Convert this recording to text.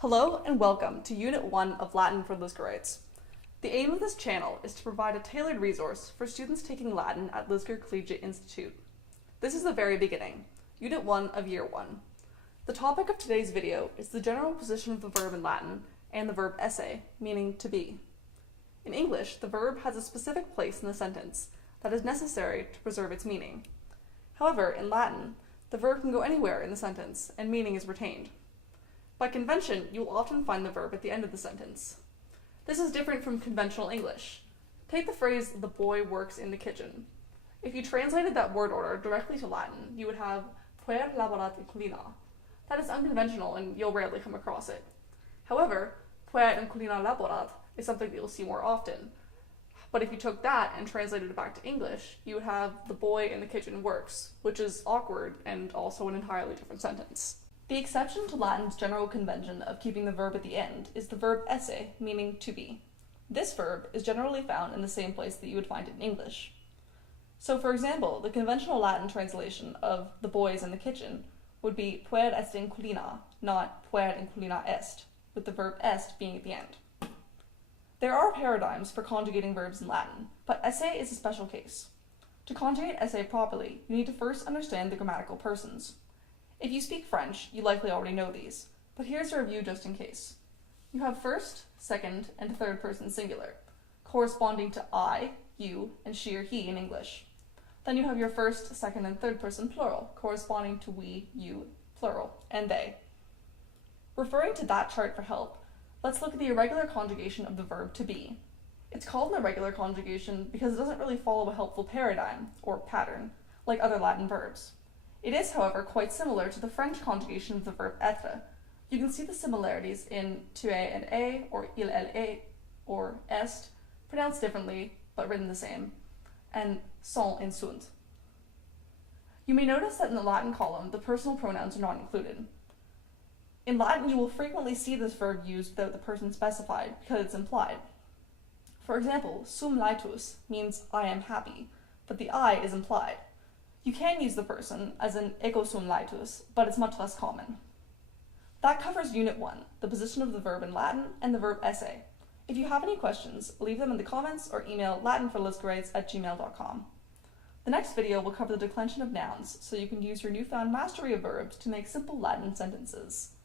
Hello and welcome to Unit 1 of Latin for Lisgarites. The aim of this channel is to provide a tailored resource for students taking Latin at Lisgar Collegiate Institute. This is the very beginning, Unit 1 of Year 1. The topic of today's video is the general position of the verb in Latin and the verb esse, meaning to be. In English, the verb has a specific place in the sentence that is necessary to preserve its meaning. However, in Latin, the verb can go anywhere in the sentence and meaning is retained. By convention, you will often find the verb at the end of the sentence. This is different from conventional English. Take the phrase, "the boy works in the kitchen." If you translated that word order directly to Latin, you would have puer laborat in culina. That is unconventional and you'll rarely come across it. However, puer in culina laborat is something that you'll see more often. But if you took that and translated it back to English, you would have "the boy in the kitchen works," which is awkward and also an entirely different sentence. The exception to Latin's general convention of keeping the verb at the end is the verb esse, meaning to be. This verb is generally found in the same place that you would find it in English. So for example, the conventional Latin translation of "the boy is in the kitchen" would be puer est in culina, not puer in culina est, with the verb est being at the end. There are paradigms for conjugating verbs in Latin, but esse is a special case. To conjugate esse properly, you need to first understand the grammatical persons. If you speak French, you likely already know these, but here's a review just in case. You have first, second, and third person singular, corresponding to I, you, and she or he in English. Then you have your first, second, and third person plural, corresponding to we, you, plural, and they. Referring to that chart for help, let's look at the irregular conjugation of the verb to be. It's called an irregular conjugation because it doesn't really follow a helpful paradigm, or pattern, like other Latin verbs. It is, however, quite similar to the French conjugation of the verb être. You can see the similarities in tu es and est, or il, elle, est, or est, pronounced differently, but written the same, and sont and sunt. You may notice that in the Latin column, the personal pronouns are not included. In Latin, you will frequently see this verb used without the person specified, because it's implied. For example, sum laetus means I am happy, but the I is implied. You can use the person, as in ego sum laetus, but it's much less common. That covers Unit 1, the position of the verb in Latin and the verb esse. If you have any questions, leave them in the comments or email latinforlisgarites@gmail.com. The next video will cover the declension of nouns, so you can use your newfound mastery of verbs to make simple Latin sentences.